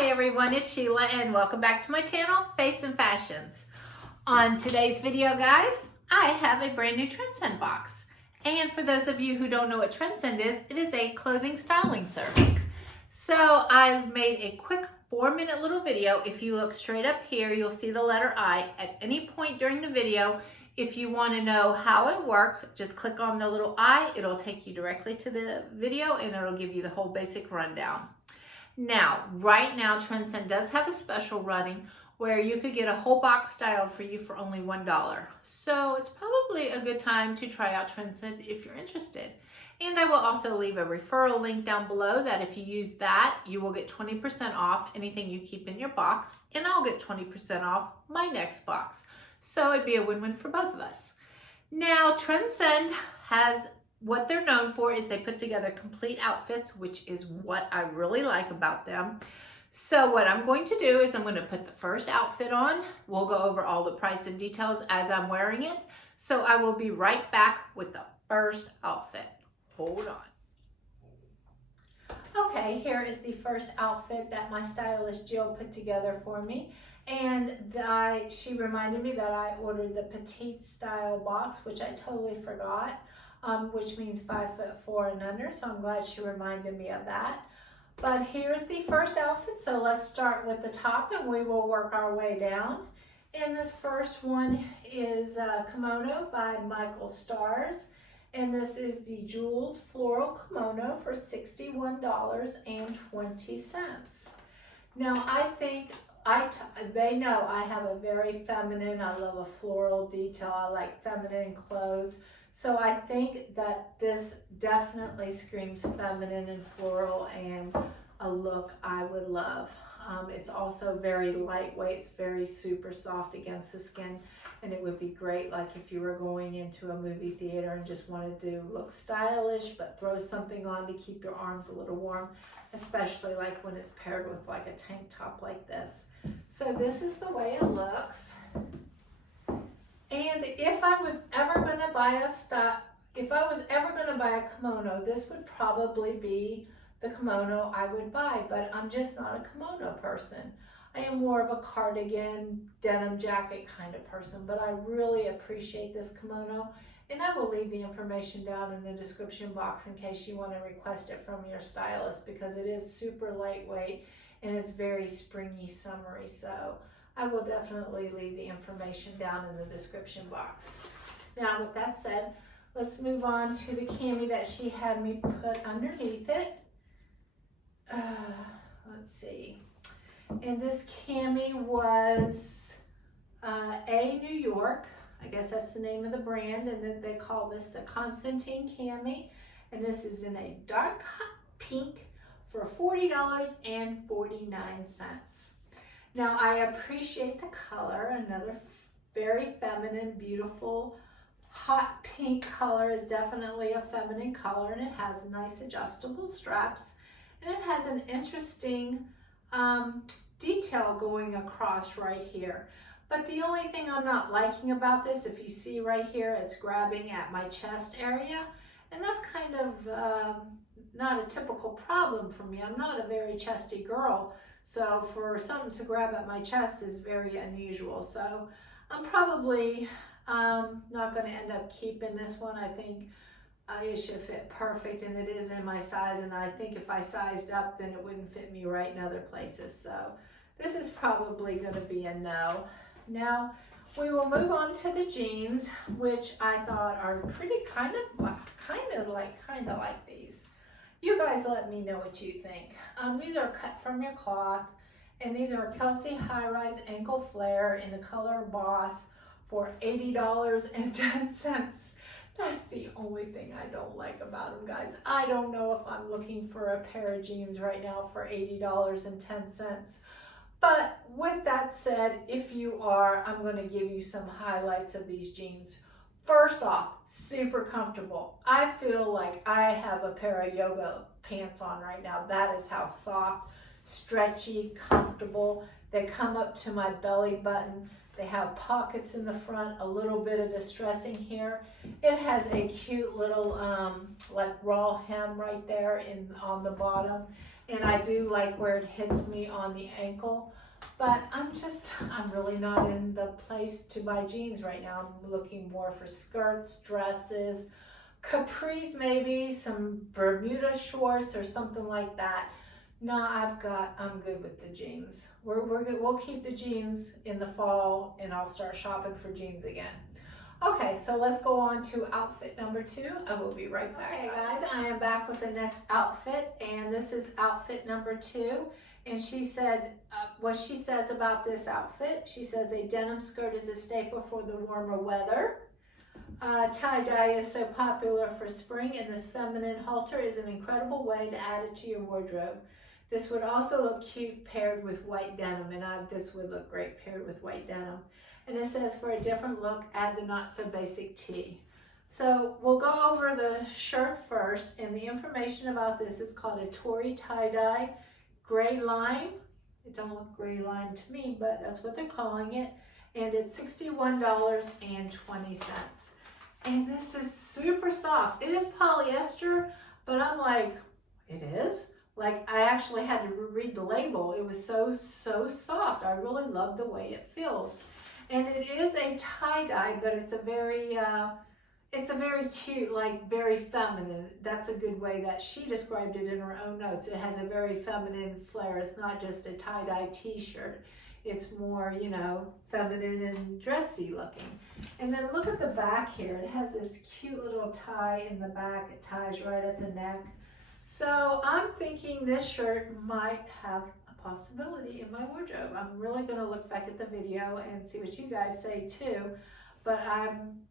Hi everyone, it's Sheila and welcome back to my channel, Face and Fashions. On today's video, guys, I have a brand new Trendsend box. And for those of you who don't know what Trendsend is, it is a clothing styling service. So I made a quick 4-minute little video. If you look straight up here, you'll see the letter I. At any point during the video, if you want to know how it works, just click on the little I. It'll take you directly to the video and it'll give you the whole basic rundown. Now, right now, Trendsend does have a special running where you could get a whole box styled for you for only $1. So it's probably a good time to try out Trendsend if you're interested. And I will also leave a referral link down below that if you use that, you will get 20% off anything you keep in your box, and I'll get 20% off my next box. So it'd be a win-win for both of us. Now, Trendsend has what they're known for is they put together complete outfits, which is what I really like about them. So what I'm going to do is I'm going to put the first outfit on. We'll go over all the price and details as I'm wearing it. So I will be right back with the first outfit. Hold on. Okay, here is the first outfit that my stylist Jill put together for me. And she reminded me that I ordered the petite style box, which I totally forgot. Which means 5'4" and under, so I'm glad she reminded me of that. But here's the first outfit, so let's start with the top and we will work our way down. And this first one is Kimono by Michael Stars, and this is the Jewels Floral Kimono for $61.20. Now I think they know I have a very feminine, I love a floral detail, I like feminine clothes. So I think that this definitely screams feminine and floral and a look I would love. It's also very lightweight, it's very super soft against the skin, and it would be great like if you were going into a movie theater and just wanted to look stylish but throw something on to keep your arms a little warm, especially like when it's paired with like a tank top like this. So this is the way it looks. And if I was ever going to buy a kimono, this would probably be the kimono I would buy, but I'm just not a kimono person. I am more of a cardigan, denim jacket kind of person, but I really appreciate this kimono, and I will leave the information down in the description box in case you want to request it from your stylist, because it is super lightweight and it's very springy, summery, so I will definitely leave the information down in the description box. Now, with that said, let's move on to the cami that she had me put underneath it. Let's see. And this cami was A New York. I guess that's the name of the brand, and then they call this the Constantine cami. And this is in a dark hot pink for $40.49. Now I appreciate the color, another very feminine, beautiful, hot pink color is definitely a feminine color, and it has nice adjustable straps, and it has an interesting detail going across right here. But the only thing I'm not liking about this, if you see right here, it's grabbing at my chest area, and that's kind of not a typical problem for me. I'm not a very chesty girl. So for something to grab at my chest is very unusual. So I'm probably not going to end up keeping this one. I think it should fit perfect, and it is in my size. And I think if I sized up, then it wouldn't fit me right in other places. So this is probably going to be a no. Now we will move on to the jeans, which I thought are pretty kind of like these. You guys let me know what you think. These are cut from your cloth, and these are Kelsey High Rise Ankle Flare in the color Boss for $80.10. That's the only thing I don't like about them, guys. I don't know if I'm looking for a pair of jeans right now for $80.10. But with that said, if you are, I'm going to give you some highlights of these jeans. First off, super comfortable. I feel like I have a pair of yoga pants on right now. That is how soft, stretchy, comfortable. They come up to my belly button. They have pockets in the front, a little bit of distressing here. It has a cute little like raw hem right there on the bottom. and I do like where it hits me on the ankle. But I'm really not in the place to buy jeans right now. I'm looking more for skirts, dresses, capris maybe, some Bermuda shorts or something like that. No, I'm good with the jeans. We're good. We'll keep the jeans in the fall, and I'll start shopping for jeans again. Okay, so let's go on to outfit number 2. I will be right back. Okay guys, I am back with the next outfit, and this is outfit number 2. And she said, what she says about this outfit, she says a denim skirt is a staple for the warmer weather. Tie-dye is so popular for spring, and this feminine halter is an incredible way to add it to your wardrobe. This would also look cute paired with white denim, and this would look great paired with white denim. And it says, for a different look, add the not so basic tee. So we'll go over the shirt first, and the information about this is called a Tory tie-dye gray lime. It don't look gray lime to me, but that's what they're calling it. And it's $61.20. And this is super soft. It is polyester, but I'm like, it is? Like, I actually had to read the label. It was so soft. I really love the way it feels. And it is a tie-dye, but it's a very cute, like very feminine. That's a good way that she described it in her own notes. It has a very feminine flair. It's not just a tie-dye t-shirt. It's more, you know, feminine and dressy looking. And then look at the back here. It has this cute little tie in the back. It ties right at the neck. So I'm thinking this shirt might have possibility in my wardrobe. I'm really going to look back at the video and see what you guys say too, but I'm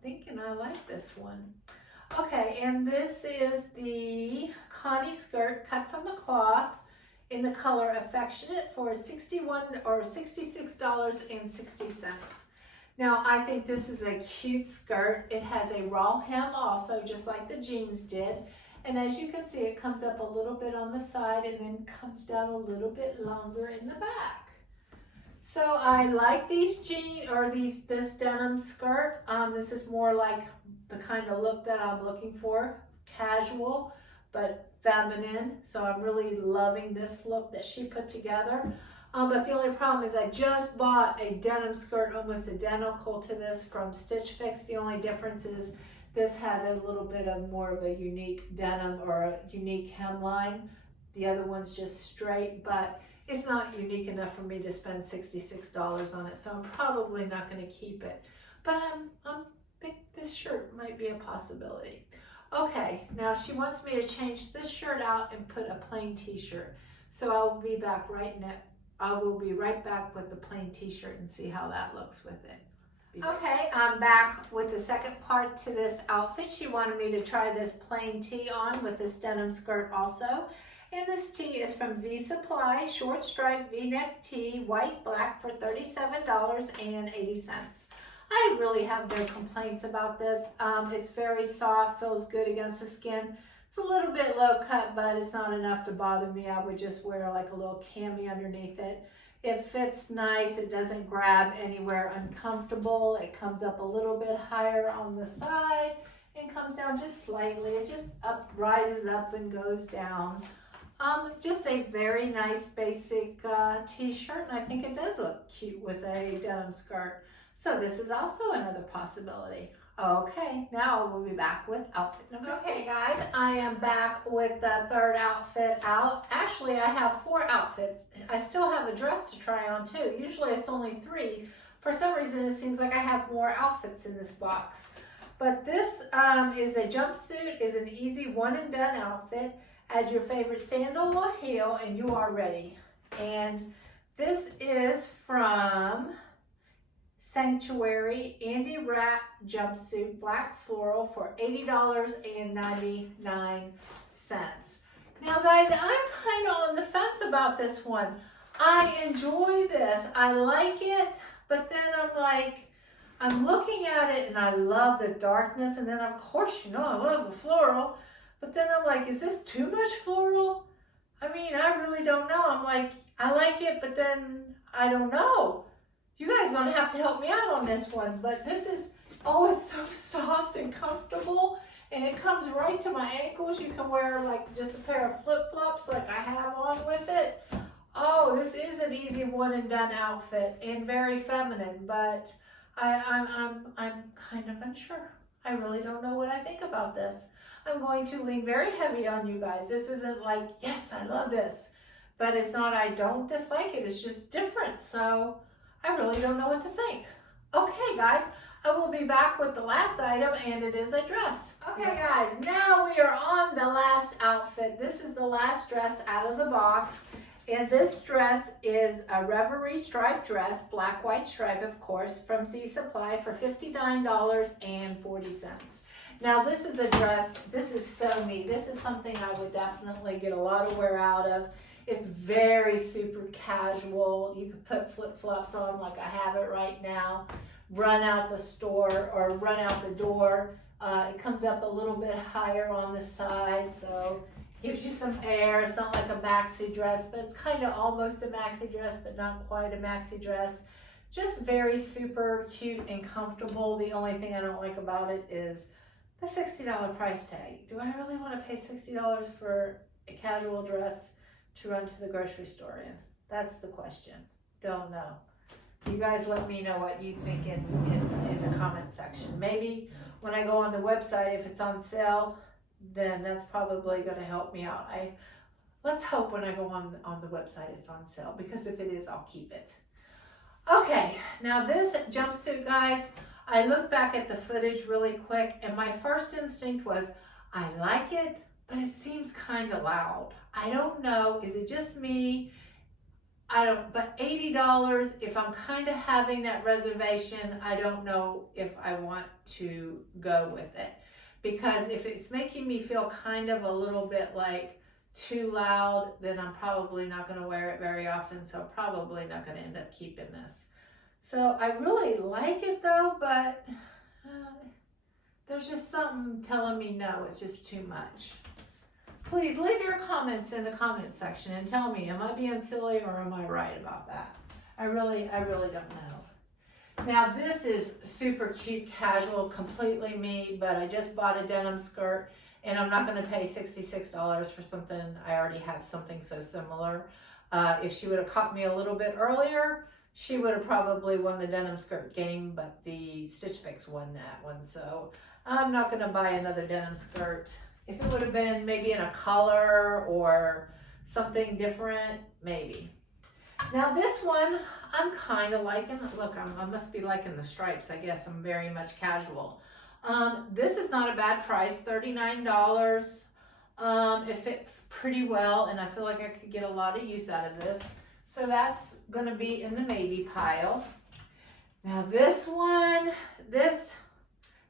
thinking I like this one. Okay, and this is the Connie skirt cut from the cloth in the color Affectionate for $66.60. Now I think this is a cute skirt. It has a raw hem also, just like the jeans did. And as you can see, it comes up a little bit on the side and then comes down a little bit longer in the back. So I like these jeans, or this denim skirt. This is more like the kind of look that I'm looking for. Casual, but feminine. So I'm really loving this look that she put together. But the only problem is I just bought a denim skirt almost identical to this from Stitch Fix. The only difference is this has a little bit of more of a unique denim or a unique hemline. The other one's just straight, but it's not unique enough for me to spend $66 on it, so I'm probably not going to keep it. But I think this shirt might be a possibility. Okay, now she wants me to change this shirt out and put a plain t-shirt. So I will be back right back with the plain t-shirt and see how that looks with it. Okay, I'm back with the second part to this outfit. She wanted me to try this plain tee on with this denim skirt also. And this tee is from Z Supply, short stripe V-neck tee, white black for $37.80. I really have no complaints about this. It's very soft, feels good against the skin. It's a little bit low cut, but it's not enough to bother me. I would just wear like a little cami underneath it. It fits nice. It doesn't grab anywhere uncomfortable. It comes up a little bit higher on the side and comes down just slightly. It just rises up and goes down. Just a very nice basic t-shirt, and I think it does look cute with a denim skirt. So this is also another possibility. Okay, now we'll be back with outfit number 3. Okay guys, I am back with the third outfit out. Actually, I have 4 outfits. I still have a dress to try on too. Usually it's only 3. For some reason, it seems like I have more outfits in this box. But this is a jumpsuit, is an easy one and done outfit. Add your favorite sandal or heel and you are ready. And this is from Sanctuary Andy Wrap jumpsuit, black floral for $80.99. Now guys, I'm kind of on the fence about this one. I enjoy this, I like it, but then I'm looking at it and I love the darkness, and then of course, you know, I love the floral, but then I'm like, is this too much floral? I mean, I really don't know. I'm like, I like it, but then I don't know. You guys are going to have to help me out on this one, but this is, oh, it's so soft and comfortable, and it comes right to my ankles. You can wear like just a pair of flip-flops like I have on with it. Oh, this is an easy one and done outfit and very feminine, but I'm kind of unsure. I really don't know what I think about this. I'm going to lean very heavy on you guys. This isn't like, yes, I love this, but it's not, I don't dislike it. It's just different. So I really don't know what to think. Okay, guys, I will be back with the last item, and it is a dress. Okay, guys, now we are on the last outfit. This is the last dress out of the box. And this dress is a Referral striped dress, black, white stripe, of course, from Z Supply for $59.40. Now, this is a dress, this is so me. This is something I would definitely get a lot of wear out of. It's very super casual. You could put flip-flops on like I have it right now, run out the store or run out the door. It comes up a little bit higher on the side, so gives you some air. It's not like a maxi dress, but it's kind of almost a maxi dress, but not quite a maxi dress. Just very super cute and comfortable. The only thing I don't like about it is the $60 price tag. Do I really want to pay $60 for a casual dress to run to the grocery store in? That's the question. Don't know. You guys let me know what you think in the comment section. Maybe when I go on the website, if it's on sale, then that's probably going to help me out. Let's hope when I go on the website it's on sale, because if it is, I'll keep it. Okay, now this jumpsuit, guys, I looked back at the footage really quick, and my first instinct was, I like it, but it seems kind of loud. I don't know, is it just me? But $80, if I'm kind of having that reservation, I don't know if I want to go with it. Because if it's making me feel kind of a little bit like too loud, then I'm probably not going to wear it very often. So I'm probably not going to end up keeping this. So I really like it though, but there's just something telling me no, it's just too much. Please leave your comments in the comment section and tell me, am I being silly or am I right about that? I really don't know. Now this is super cute, casual, completely me, but I just bought a denim skirt, and I'm not going to pay $66 for something. I already have something so similar. If she would have caught me a little bit earlier, she would have probably won the denim skirt game, but the Stitch Fix won that one. So I'm not going to buy another denim skirt. If it would have been maybe in a color or something different, maybe. Now this one, I'm kind of liking. Look, I must be liking the stripes. I guess I'm very much casual. This is not a bad price, $39. It fits pretty well, and I feel like I could get a lot of use out of this. So that's going to be in the maybe pile. Now this one, this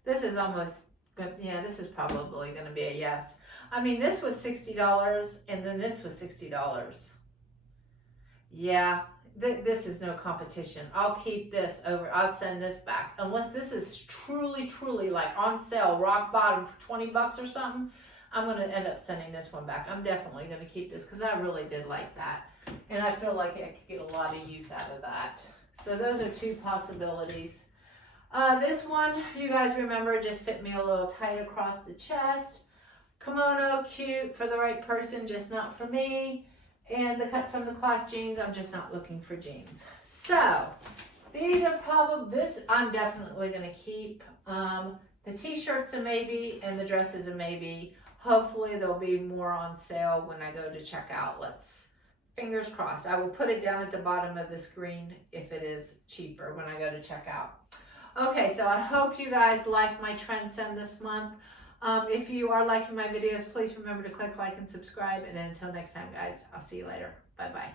is almost, yeah, this is probably going to be a yes. I mean, this was $60, and then this was $60. Yeah, this is no competition. I'll keep this over. I'll send this back. Unless this is truly like on sale, rock bottom for 20 bucks or something, I'm going to end up sending this one back. I'm definitely going to keep this because I really did like that. And I feel like I could get a lot of use out of that. So those are two possibilities. This one, you guys remember, just fit me a little tight across the chest. Kimono, cute for the right person, just not for me. And the cut from the cloth jeans, I'm just not looking for jeans. So these are probably, this I'm definitely going to keep. The t-shirts a maybe, and the dresses a maybe. Hopefully there'll be more on sale when I go to check out. Fingers crossed. I will put it down at the bottom of the screen if it is cheaper when I go to check out. Okay, so I hope you guys like my Trendsend this month. If you are liking my videos, please remember to click like and subscribe. And until next time, guys, I'll see you later. Bye-bye.